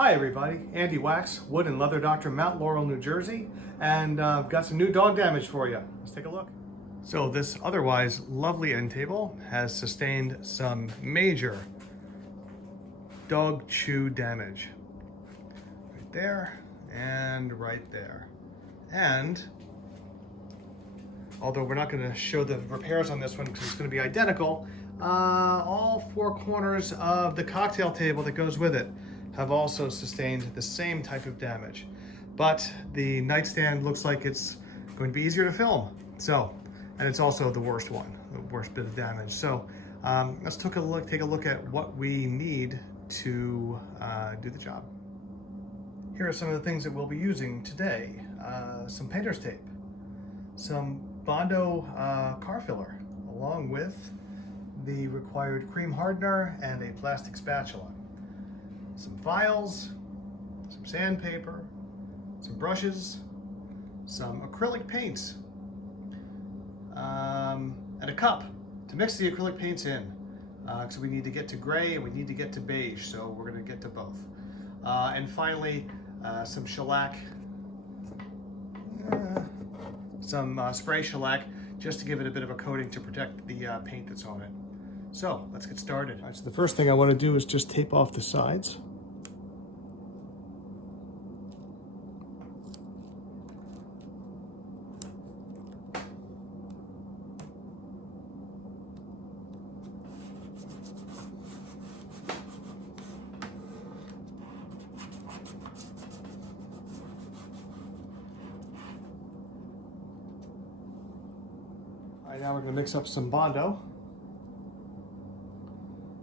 Hi everybody, Andy Wax, Wood and Leather Doctor, Mount Laurel, New Jersey, and I've got some new dog damage for you. Let's take a look. So this otherwise lovely end table has sustained some major dog chew damage. Right there and right there. And although we're not going to show the repairs on this one because it's going to be identical, all four corners of the cocktail table that goes with it have also sustained the same type of damage. But the nightstand looks like it's going to be easier to film. So, and it's also the worst one, the worst bit of damage. So let's take a look at what we need to do the job. Here are some of the things that we'll be using today. Some painter's tape, some Bondo car filler, along with the required cream hardener and a plastic spatula. Some files, some sandpaper, some brushes, some acrylic paints, and a cup to mix the acrylic paints in. So we need to get to gray and we need to get to beige, so we're going to get to both. And finally, some shellac, some spray shellac, just to give it a bit of a coating to protect the paint that's on it. So let's get started. All right, so the first thing I want to do is just tape off the sides. All right, now we're going to mix up some Bondo.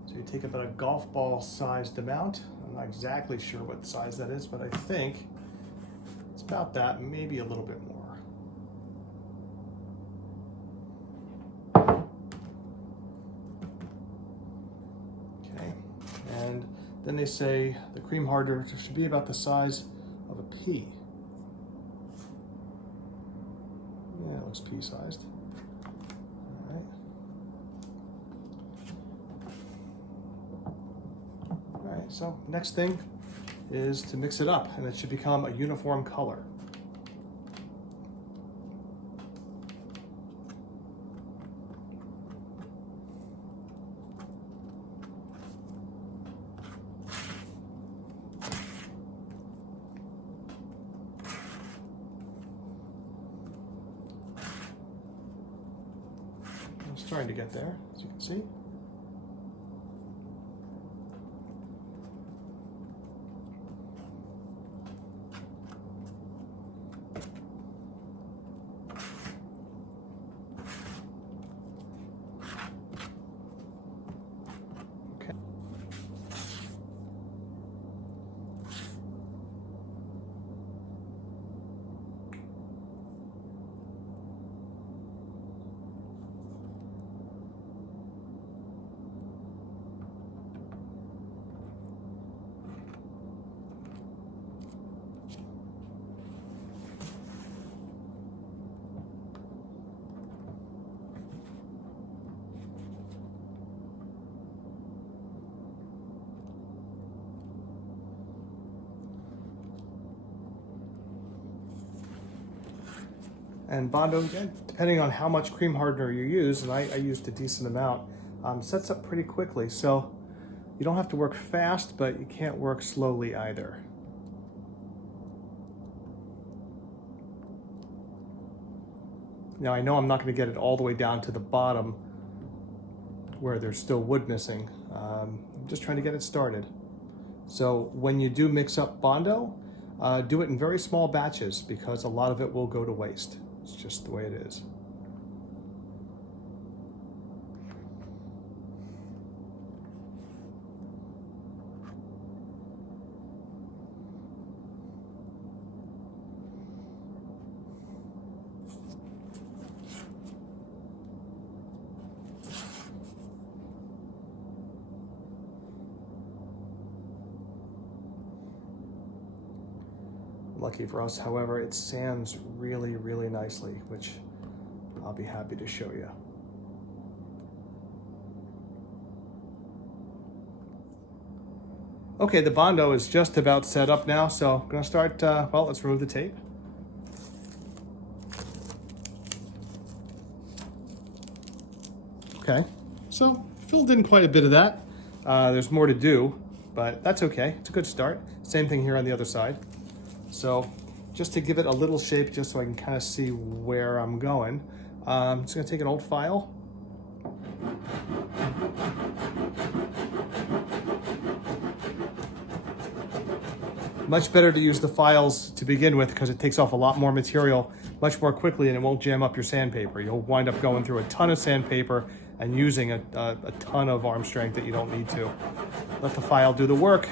So you take about a golf ball sized amount. I'm not exactly sure what size that is, but I think it's about that, maybe a little bit more. Okay, and then they say the cream hardener should be about the size of a pea. Yeah, it looks pea-sized. So next thing is to mix it up, and it should become a uniform color. I'm starting to get there, as you can see. And Bondo, again, depending on how much cream hardener you use, and I used a decent amount, sets up pretty quickly. So you don't have to work fast, but you can't work slowly either. Now I know I'm not going to get it all the way down to the bottom where there's still wood missing. I'm just trying to get it started. So when you do mix up Bondo, do it in very small batches because a lot of it will go to waste. It's just the way it is. Lucky for us, however, it sands really, really nicely, which I'll be happy to show you. Okay, the Bondo is just about set up now, so I'm gonna start, well, let's remove the tape. Okay, so filled in quite a bit of that. There's more to do, but that's okay. It's a good start. Same thing here on the other side. So just to give it a little shape, just so I can kind of see where I'm going, I'm just gonna take an old file. Much better to use the files to begin with because it takes off a lot more material much more quickly and it won't jam up your sandpaper. You'll wind up going through a ton of sandpaper and using a ton of arm strength that you don't need to. Let the file do the work.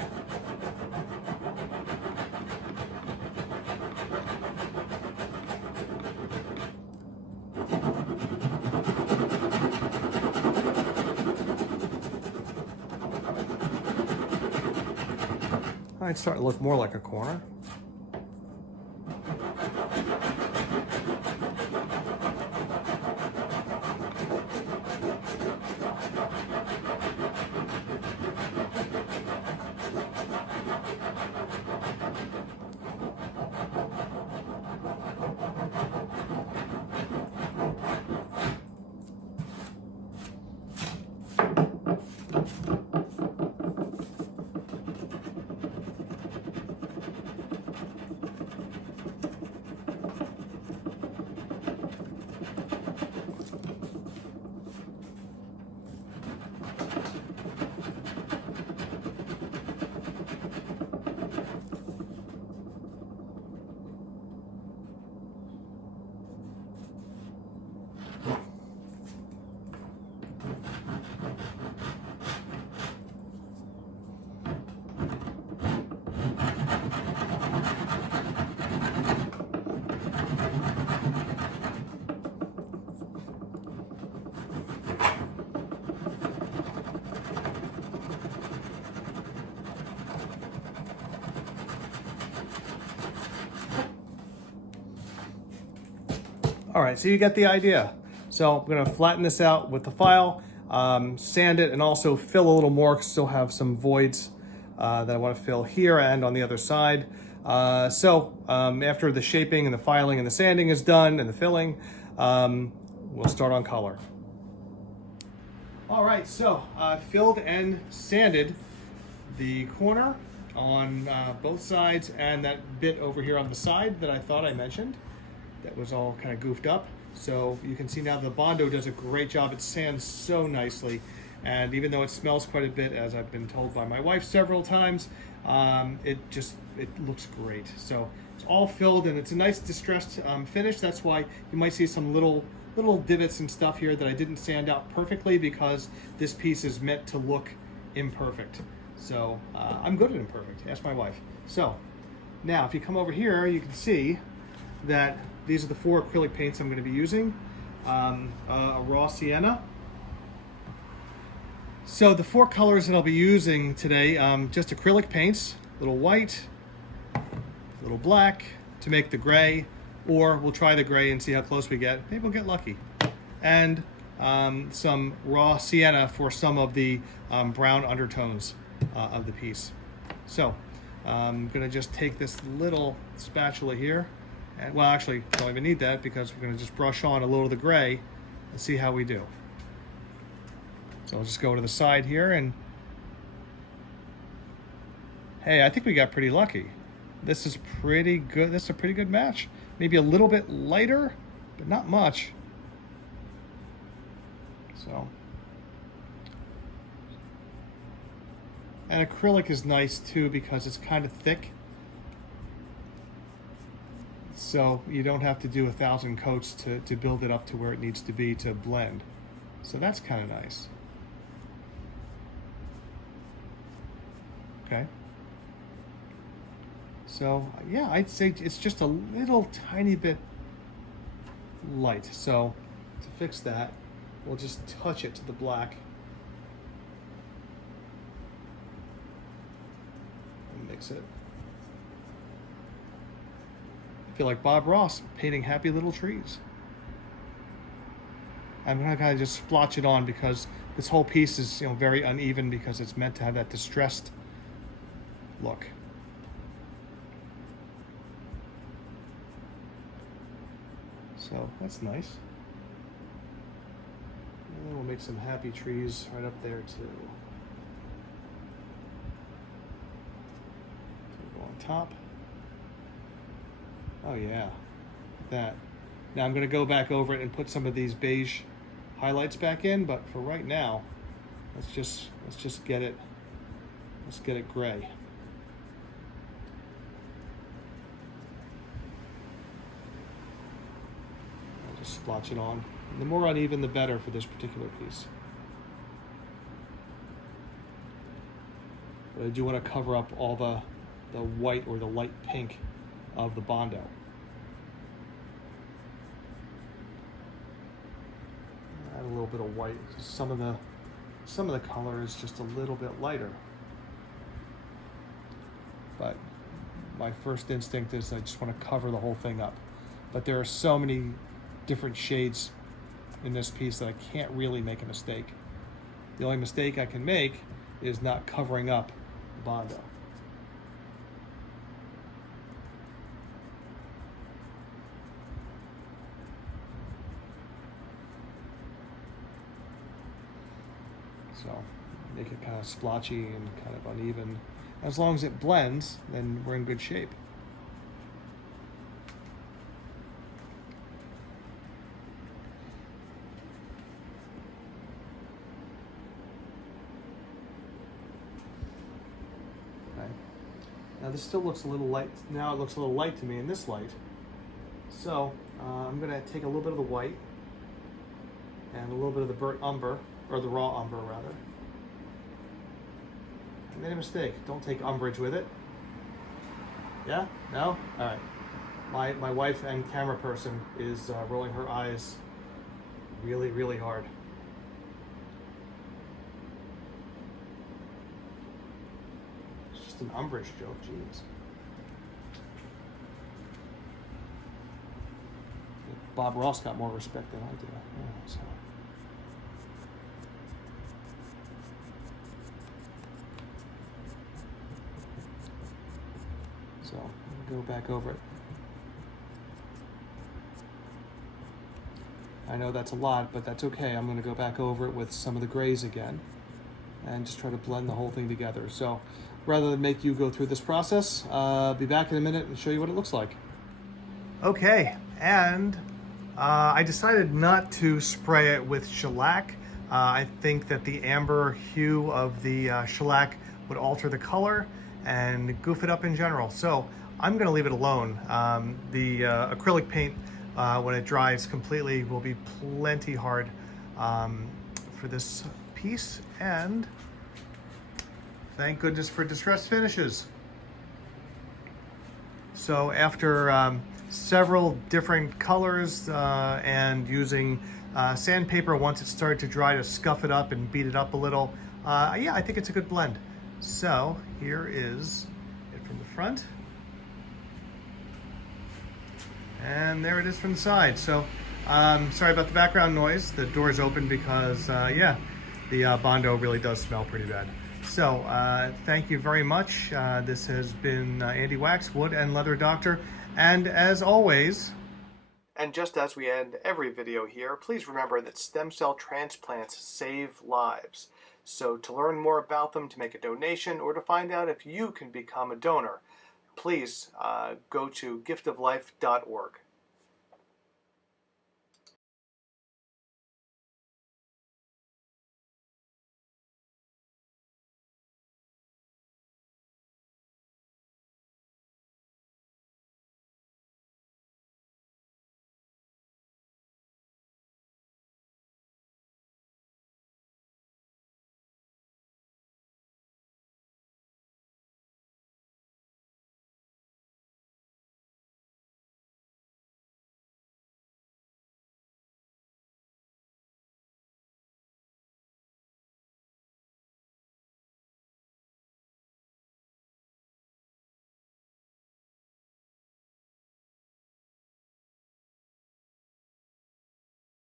It's starting to look more like a corner. All right, so you get the idea. So I'm gonna flatten this out with the file, sand it, and also fill a little more because I still have some voids that I wanna fill here and on the other side. After the shaping and the filing and the sanding is done and the filling, we'll start on color. All right, so I filled and sanded the corner on both sides and that bit over here on the side that I thought I mentioned. That was all kind of goofed up. So you can see now the Bondo does a great job. It sands so nicely. And even though it smells quite a bit, as I've been told by my wife several times, it looks great. So it's all filled and it's a nice distressed finish. That's why you might see some little divots and stuff here that I didn't sand out perfectly because this piece is meant to look imperfect. So I'm good at imperfect, ask my wife. So now if you come over here, you can see that these are the 4 acrylic paints I'm going to be using. A raw sienna. So the 4 colors that I'll be using today, just acrylic paints, a little white, a little black to make the gray, or we'll try the gray and see how close we get. Maybe we'll get lucky. And some raw sienna for some of the brown undertones of the piece. So I'm going to just take this little spatula here. And, well, actually, don't even need that because we're going to just brush on a little of the gray and see how we do. So I'll just go to the side here and, hey, I think we got pretty lucky. This is pretty good. This is a pretty good match. Maybe a little bit lighter, but not much. So, and acrylic is nice too because it's kind of thick. So you don't have to do 1,000 coats to build it up to where it needs to be to blend. So that's kind of nice. Okay. So yeah, I'd say it's just a little tiny bit light. So to fix that, we'll just touch it to the black. And mix it. I feel like Bob Ross painting happy little trees. I'm gonna kind of just splotch it on because this whole piece is, very uneven because it's meant to have that distressed look. So that's nice. And we'll make some happy trees right up there too. So go on top. Oh yeah, that. Now I'm going to go back over it and put some of these beige highlights back in, but for right now, let's just get it. Let's get it gray. I'll just splotch it on. And the more uneven, the better for this particular piece. But I do want to cover up all the white or the light pink of the Bondo. Add a little bit of white. Some of the color is just a little bit lighter. But my first instinct is I just want to cover the whole thing up. But there are so many different shades in this piece that I can't really make a mistake. The only mistake I can make is not covering up the Bondo. So make it kind of splotchy and kind of uneven. As long as it blends, then we're in good shape. Okay. Now this still looks a little light. Now it looks a little light to me in this light. So I'm going to take a little bit of the white and a little bit of the burnt umber, or the raw umber rather. I made a mistake. Don't take umbrage with it. Yeah? No? All right. My wife and camera person is rolling her eyes really, really hard. It's just an umbrage joke, jeez. Bob Ross got more respect than I do. Yeah, so. So go back over it. I know that's a lot, but that's okay. I'm going to go back over it with some of the grays again and just try to blend the whole thing together. So rather than make you go through this process, be back in a minute and show you what it looks like. Okay, and I decided not to spray it with shellac. I think that the amber hue of the shellac would alter the color and goof it up in general. So I'm gonna leave it alone. The acrylic paint, when it dries completely, will be plenty hard for this piece. And thank goodness for distressed finishes. So after several different colors and using sandpaper once it started to dry to scuff it up and beat it up a little, yeah, I think it's a good blend. So here is it from the front. And there it is from the side. So sorry about the background noise. The door is open because, yeah, the Bondo really does smell pretty bad. So thank you very much. This has been Andy Wax, Wood and Leather Doctor. And as always, and just as we end every video here, please remember that stem cell transplants save lives. So to learn more about them, to make a donation, or to find out if you can become a donor, please go to giftoflife.org.